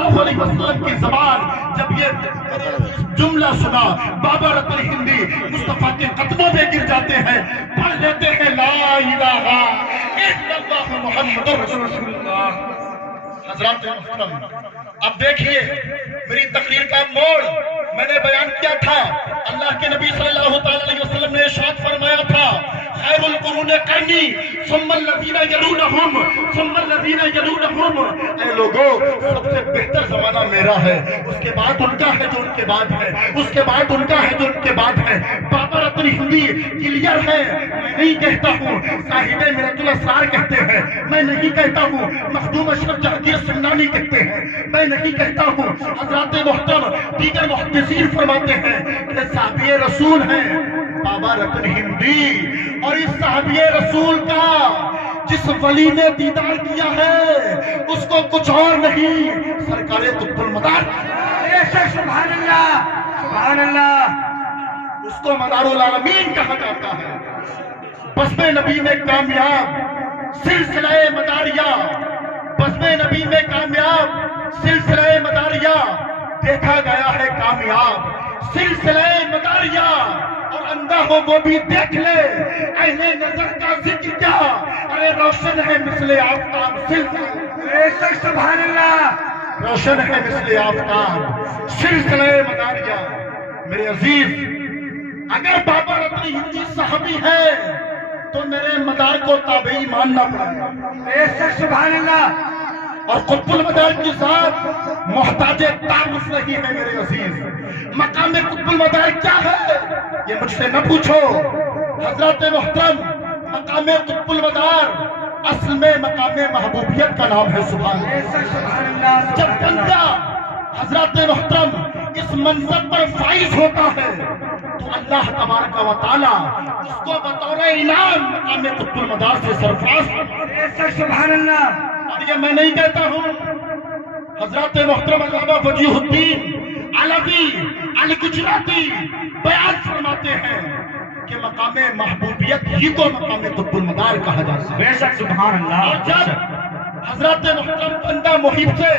اللہ علیہ وسلم کی زبان جب یہ جملہ سنا، بابا رتن ہندی مصطفیٰ کے قدموں میں گر جاتے ہیں، پڑھ لیتے ہیں لا الہ الا اللہ محمد رسول اللہ۔ حضرات محترم، اب دیکھیے میری تقریر کا موڑ میں نے بیان کیا تھا۔ اللہ کے نبی صلی اللہ علیہ وسلم نے ارشاد فرمایا تھا خیر القرون قرنی ثم الذین یلونہم ثم الذین یلونہم، اے لوگوں سب سے بہتر زمانہ میرا ہے، اس کے بعد ان کا ہے جو ان کے بعد ہے، اس کے بعد ان کا ہے جو ان کے بعد ہے۔ بابا رتن ہندی کلیئر ہے، میں نہیں کہتا ہوں، صاحب میرۃ الاسرار کہتے ہیں، میں نہیں کہتا ہوں، مخدوم اشرف جہانگیر سمنانی کہتے ہیں، میں نہیں کہتا ہوں۔ حضرات محترم دیگر محدثین فرماتے ہیں کہ صحابی رسول ہیں بابا رتن ہندی، اور اس صحابی رسول کا جس ولی نے دیدار کیا ہے اس کو کچھ اور نہیں، سرکار قطب المدار، سبحان اللہ سبحان اللہ، اس کو مدار العالمین کہا جاتا ہے۔ بزم نبی میں کامیاب سلسلہ مداریہ، بزم نبی میں کامیاب سلسلہ مداریہ، دیکھا گیا ہے کامیاب سلسلہ مداریہ، اور اندھا ہو وہ بھی دیکھ لے، اہل نظر کا ذکر کیا، ارے روشن ہے مثل آفتاب سلسلہ، سبحان اللہ، روشن ہے مثل آفتاب سلسلہ مداریہ۔ میرے عزیز، اگر بابا رتن ہندی صحابی ہے تو میرے مدار کو تابعی ماننا پڑے گا، سبحان اللہ، اور قطب المدار کی ذات محتاج تعارف نہیں ہے۔ میرے عزیز، مقام قطب المدار کیا ہے یہ مجھ سے نہ پوچھو۔ حضرات محترم، مقام قطب المدار اصل میں مقام محبوبیت کا نام ہے۔ سبحان اللہ، جب بندہ حضرات محترم اس منصب پر فائز ہوتا ہے تو اللہ تبارک و تعالی اس کو بطور انعام مقام قطب المدار سے سرفراز۔ سبحان اللہ، اور یہ میں نہیں کہتا ہوں، حضرات محترم علامہ وجیہ الدین علوی الگجراتی بیان فرماتے ہیں کہ مقام محبوبیت ہی کو مقام قطب المدار کہا جاتا ہے۔ بے شک سبحان اللہ، اور جب حضرات محترم بندہ محب سے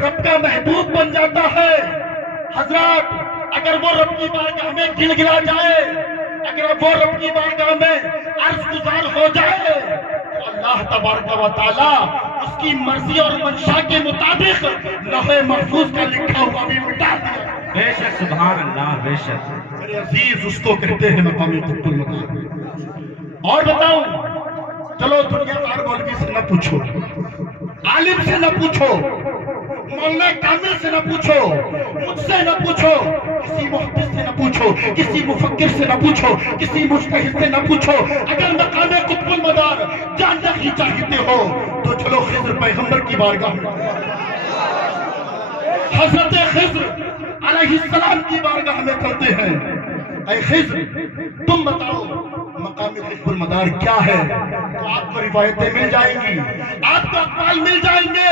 رب کا محبوب بن جاتا ہے، حضرات اگر وہ رب کی بارگاہ میں گل گلا جائے، اگر وہ رب کی بارگاہ میں عرض گزار ہو جائے تو اللہ تبارک و تعالی اس کی مرضی اور منشا کے مطابق لوح محفوظ کا لکھا ہوا بھی مٹا دیا۔ بے شک سبحان اللہ، بے شک میرے عزیز، اس کو کہتے ہیں مقام قطب المدار۔ اور بتاؤں، چلو دنیا دار مولوی سے نہ پوچھو، عالم سے نہ پوچھو، مولانا کامل سے نہ پوچھو، مجھ سے نہ پوچھو، کسی محدث سے نہ پوچھو، کسی مفکر سے نہ پوچھو، کسی مجتہد سے نہ پوچھو، اگر مقام قطب المدار جاننا ہی چاہتے ہو تو چلو خضر پیغمبر کی بارگاہ میں، حضرت خضر علیہ السلام کی بارگاہ میں چلتے ہیں۔ اے خضر، تم بتاؤ مقام قطب المدار کیا ہے؟ تو آپ کو روایتیں مل جائیں گی، آپ کو اقوال مل جائیں گے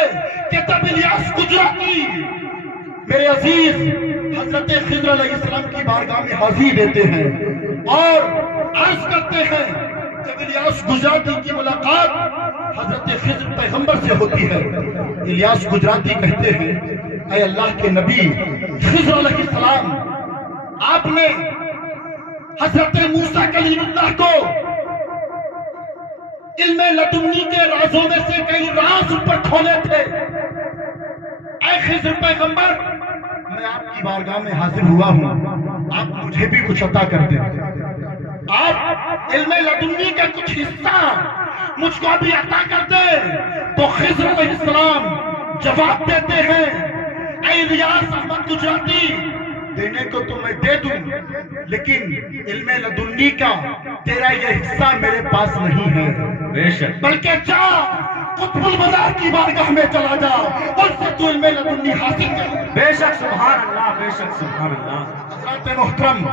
کہ جب الیاس گجراتی میرے عزیز حضرت خضر علیہ السلام کی بارگاہ میں حاضری دیتے ہیں اور عرض کرتے ہیں، جب الیاس گجراتی کی ملاقات حضرت خضر پیغمبر سے ہوتی ہے، الیاس گجراتی کہتے ہیں اے اللہ کے نبی خضر علیہ السلام، آپ نے حضرت موسیٰ کلیم اللہ کو علم لدنی کے رازوں میں سے کئی راز پر کھولے تھے۔ اے خضر پیغمبر، میں آپ کی بارگاہ میں حاضر ہوا ہوں، آپ مجھے بھی کچھ عطا کر دیں، آپ علم لدنی کا کچھ حصہ مجھ کو بھی عطا کر دیں۔ تو خضر علیہ السلام جواب دیتے ہیں، اے الیاس احمد گجراتی، دینے کو تو میں دے دوں، لیکن علم لدنی کا تیرا یہ حصہ میرے پاس نہیں ہے، بے شک بلکہ جا قطب المدار کی بارگاہ میں چلا جا، ان سے تو علم لدنی حاصل کر۔ بے شک سبحان اللہ، بے شک سبحان اللہ۔ حضرات محترم،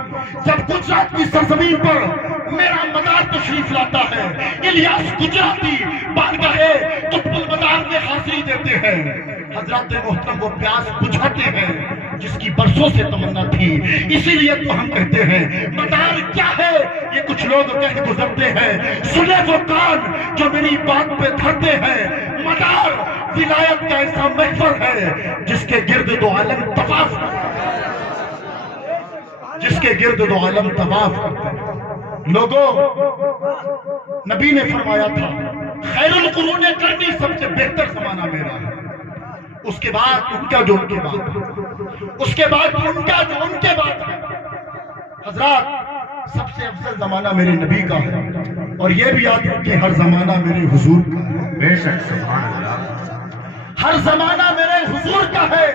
جب گجرات کی سرزمین پر میرا مدار تشریف لاتا ہے، الیاس گجراتی بارگاہ قطب المدار میں حاضری دیتے ہیں، حضرات محترم وہ پیاس بجھاتے ہیں جس کی برسوں سے تمنا تھی۔ اسی لیے تو ہم کہتے ہیں مدار کیا ہے، یہ کچھ لوگ کہہ گزرتے ہیں، سنے وہ کان جو میری بات پہ دھرتے ہیں، مدار ولایت کا ایسا محور ہے جس کے گرد دو عالم طواف کرتے ہیں لوگوں نبی نے فرمایا تھا خیر القرون قرنی سب سے بہتر زمانہ میرا ہے اس کے بعد ان کا جو ان کے بعد اس کے بعد ان کا جو ان کے بعد ہے حضرات سب سے افضل زمانہ میرے نبی کا ہے اور یہ بھی یاد رکھیں ہر زمانہ میرے حضور کا ہے بے شک سبحان اللہ ہر زمانہ میرے حضور کا ہے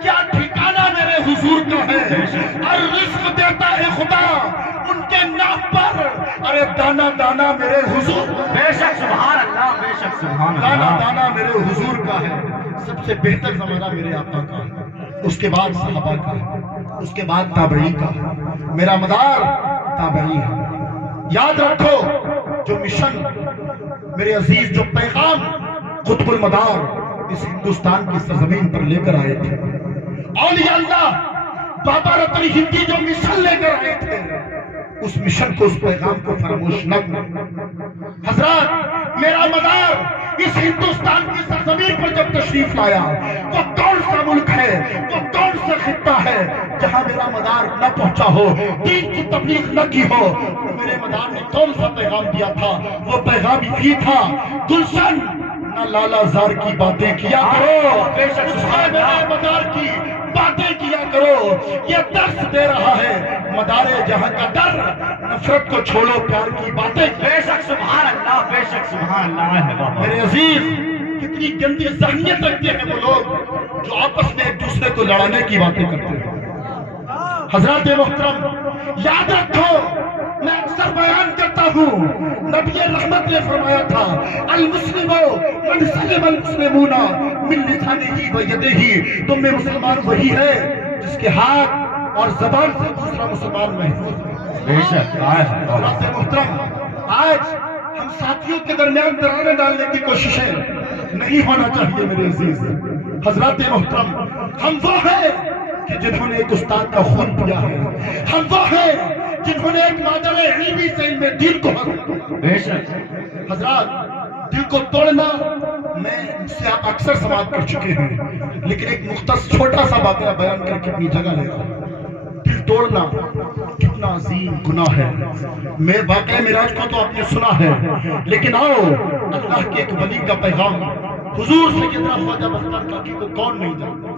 کیا ٹھکانہ میرے حضور کا ہے ہر رزق دیتا ہے خدا ان کے نام پر ارے دانا دانا میرے حضور بے شک سبحان اللہ بے شک سبحان دانا اللہ دانا میرے حضور کا ہے سب سے بہتر زمانہ میرے آقا کا ہے اس کے بعد صحابہ کا ہے اس کے بعد تابعی کا ہے میرا مدار تابعی ہے یاد رکھو جو مشن میرے عزیز جو پیغام قطب المدار اس ہندوستان کی سرزمین پر لے کر آئے تھے اولیاء اللہ بابا رتن ہندی جو مشن لے کر آئے تھے اس مشن کو اس پیغام کو فراموش نہ کرو حضرات میرا مدار اس ہندوستان کی سرزمین پر جب تشریف لایا وہ کون سا ملک ہے وہ کون سا خطہ ہے جہاں میرا مدار نہ پہنچا ہو دین کی تبلیغ نہ کی ہو میرے مدار نے کون سا پیغام دیا تھا وہ پیغام یہ تھا گلشن نہ لالا زار کی باتیں کیا کرو میرے مدار کی باتیں کیا کرو یہ درس دے رہا ہے مدار جہاں کا در نفرت کو چھوڑو پیار کی باتیں بے شک سبحان اللہ بے شک سبحان اللہ ہے بابا میرے عزیز کتنی گندی ذہنیت رکھتے ہیں وہ لوگ جو آپس میں ایک دوسرے کو لڑانے کی باتیں کرتے ہیں حضرات محترم یاد رکھو میں اکثر بیان کرتا ہوں نبی رحمت نے فرمایا تھا المسلم من سلم المسلمون من لسانہ و یدہ تم میں مسلمان وہی ہے جس کے ہاتھ اور زبان سے دوسرا مسلمان محفوظ ہے بے شک حضرات محترم آج ہم ساتھیوں کے درمیان دراڑیں ڈالنے کی کوششیں نہیں ہونا چاہیے میرے عزیز حضرات محترم ہم وہ ہیں کہ جنہوں نے ایک استاد کا خون پیا ہے ہم وہ ہیں جنہوں نے ایک مادر علمی سے علم دین کو حاصل کیا بے شک حضرات دل کو توڑنا میں اس سے آپ اکثر سماعت کر چکے ہیں لیکن ایک مختصر چھوٹا سا واقعہ بیان کر کے اپنی جگہ لے رہا ہوں دل توڑنا کتنا عظیم گناہ ہے میں واقعہ معراج کو تو آپ نے سنا ہے لیکن آؤ اللہ کے ایک ولی کا پیغام حضور سیدنا خواجہ بختیار کاکی کو کون نہیں جانتا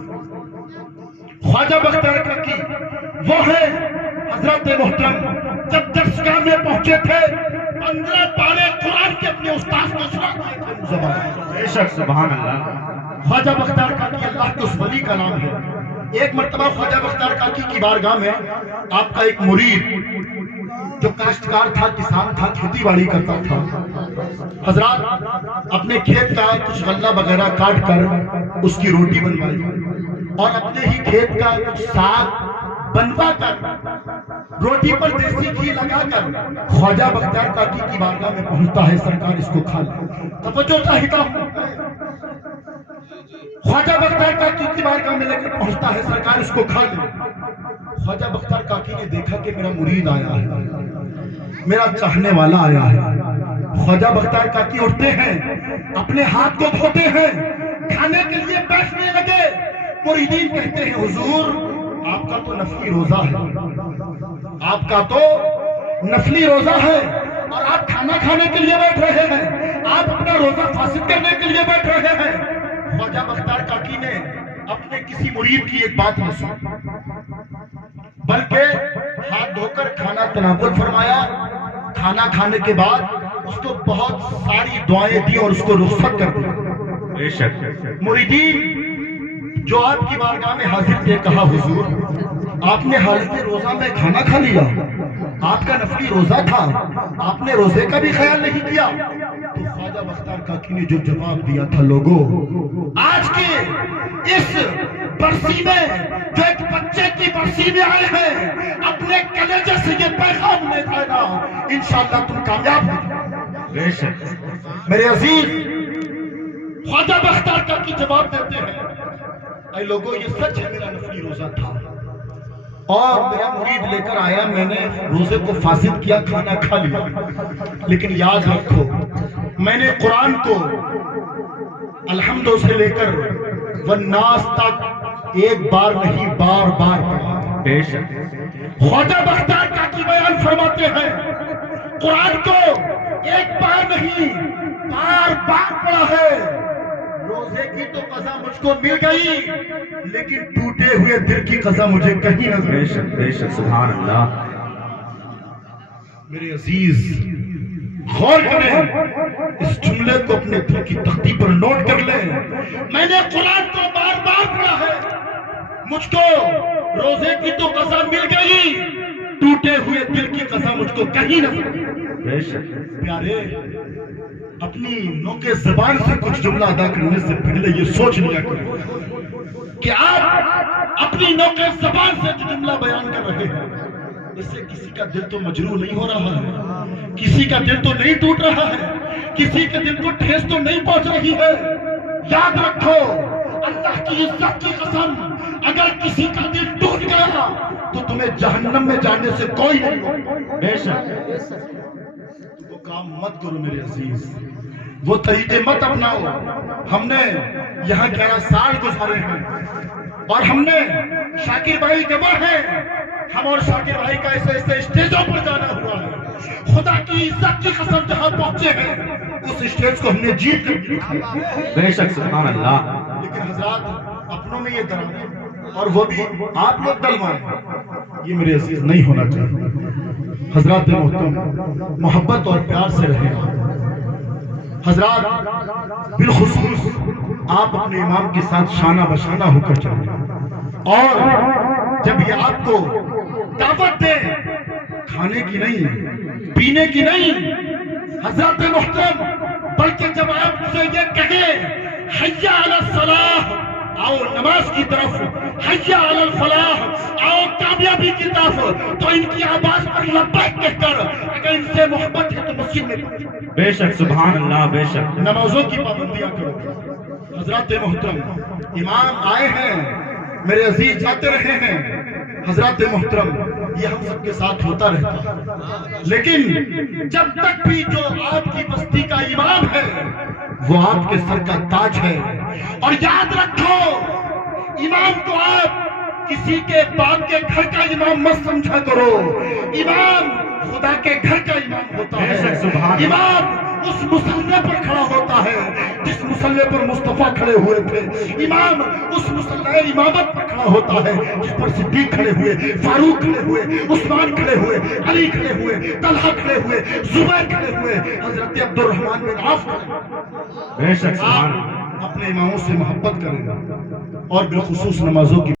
خواجہ بختیار کاکی وہ ہے حضرت محترم جب درسگاہ میں پہنچے تھے 15 پارے قرآن کے اپنے استاذ کو سنا دیے تھے زبان بے شک سبحان اللہ خواجہ بختیار کاکی اللہ کے اس ولی کا نام ہے ایک مرتبہ خواجہ بختیار کاکی کی بارگاہ میں آپ کا ایک مرید جو کاشتکار تھا کسان تھا کھیتی باڑی کرتا تھا حضرات اپنے کھیت کا کچھ غلہ وغیرہ کاٹ کر اس کی روٹی بنوائی اور اپنے ہی کھیت کا کچھ ساگ بنوا کر روٹی پر دیسی گھی لگا کر خواجہ بختیار کاکی کی بارگاہ میں پہنچتا ہے سرکار اس کو کھا لے توجہ چاہتا ہوں خواجہ بختیار کاکی کی بارگاہ میں لے کر پہنچتا ہے سرکار اس کو کھا لے خواجہ بختیار کاکی نے دیکھا کہ میرا مرید آیا ہے میرا چاہنے والا آیا ہے خواجہ بختیار کاکی اٹھتے ہیں اپنے ہاتھ کو دھوتے ہیں کھانے کے لیے بیٹھنے لگے مریدین کہتے ہیں حضور آپ کا تو نفلی روزہ ہے آپ کا تو نفلی روزہ ہے اور آپ کھانا کھانے کے لیے بیٹھ رہے ہیں آپ اپنا روزہ فاسد کرنے کے لیے بیٹھ رہے ہیں خواجہ بختیار کاکی نے اپنے کسی مرید کی ایک بات نہ سنی بلکہ ہاتھ دھو کر کھانا تناول فرمایا کھانا کھانے کے بعد اس کو بہت ساری دعائیں دی اور اس کو رخصت کر دیا بے شک مریدین جو آپ کی بارگاہ میں حاضر تھے کہا حضور آپ نے حالت روزہ میں کھانا کھا لیا آپ کا نفلی روزہ تھا آپ نے روزے کا بھی خیال نہیں کیا تو خواجہ بختیار کاکی نے جو جواب دیا تھا لوگوں آج کے اس برسی میں جو ایک بچے کی برسی میں آئے ہیں اپنے کلیجے سے یہ پیغام لے جانا انشاءاللہ تم کامیاب ہو بے شک میرے عزیز خواجہ بختیار کاکی جواب دیتے ہیں اے لوگوں یہ سچ ہے میرا نفلی روزہ تھا اور میرا مرید لے کر آیا میں نے روزے کو فاسد کیا کھانا کھا لیا لیکن یاد رکھو میں نے قرآن کو الحمدوں سے لے کر والناس تک ایک بار نہیں بار بار پڑھا. بے شک خواجہ بختیار کاکی بیان فرماتے ہیں قرآن کو ایک بار نہیں بار بار پڑھا ہے. روزے کی تو قضا مجھ کو مل گئی لیکن ٹوٹے ہوئے دل کی قضا مجھے کہیں نہ بے شک بے شک سبحان اللہ. میرے عزیز غور کریں اس جملے کو اپنے دل کی تختی پر نوٹ کر لیں. میں نے قرآن کو بار بار پڑھا ہے, مجھ کو روزے کی تو قضا مل گئی, ٹوٹے ہوئے دل کی قضا مجھ کو کہیں نہ ملی. بے شک پیارے اپنی نوکے زبان سے کچھ جملہ ادا کرنے سے پہلے یہ سوچ لیا کرو کہ آپ اپنی نوکے زبان سے جو جملہ بیان کر رہے ہیں اس سے کسی کا دل تو مجروح نہیں ہو رہا ہے, کسی کا دل تو نہیں ٹوٹ رہا ہے, کسی کے دل کو ٹھیس تو نہیں پہنچ رہی ہے. یاد رکھو اللہ کی عزت کی قسم اگر کسی کا دل ٹوٹ گیا تو تمہیں جہنم میں جانے سے کوئی نہیں روکے. بے شک وہ کام مت کرو میرے عزیز, وہ طریقے مت اپناؤ. ہم نے یہاں 11 سال گزارے ہیں اور ہم نے شاکر بھائی گواہ ہیں, ہم اور شاکر بھائی کا ایسے ایسے اسٹیجوں پر جانا ہوا ہے. خدا کی عزت کی قسم جہاں پہنچے ہیں اس اسٹیج کو ہم نے جیت کر دیا. بے شک سبحان اللہ. لیکن حضرات اپنوں میں یہ ڈرانا اور وہ بھی آپ لوگ ڈلوائیں, یہ میرے عزیز نہیں ہونا چاہیے. حضرات محترم محبت اور پیار سے رہیں. حضرات بالخصوص آپ اپنے امام کے ساتھ شانہ بشانہ ہو کر چلیں, اور جب یہ آپ کو دعوت دے کھانے کی نہیں پینے کی نہیں حضرات محترم, بلکہ جب آپ سے یہ کہیں حی علی الصلاح آؤ نماز کی طرف, حی علی الفلاح آؤ کامیابی کی طرف, تو ان کی آواز پر لبیک کہہ کر اگر ان سے محبت ہے تو مسجد میں پہنچو. بے شک سبحان اللہ. بے شک نمازوں کی پابندیاں کرو. حضرات محترم امام آئے ہیں, میرے عزیز جاتے رہے ہیں. حضرات محترم یہ ہم سب کے ساتھ ہوتا رہتا ہے, لیکن جب تک بھی جو آپ کی بستی کا امام ہے وہ آپ کے سر کا تاج ہے. اور یاد رکھو امام کو آپ کسی کے باپ کے گھر کا امام مت سمجھا کرو, امام خدا کے گھر کا امام ہوتا ہے. امام اس مصلے پر کھڑا ہوتا ہے جس مصلے پر مصطفیٰ کھڑے ہوئے تھے. امام اس مصلے امامت پر کھڑا ہوتا ہے جس پر صدیق کھڑے ہوئے, فاروق کھڑے ہوئے, عثمان کھڑے ہوئے, علی کھڑے ہوئے, طلحہ کھڑے ہوئے, زبیر کھڑے ہوئے, حضرت عبد الرحمن بن عوف کھڑے ہوئے. بے شک سبحان اللہ. اپنے اماموں سے محبت کریں اور بالخصوص نمازوں کی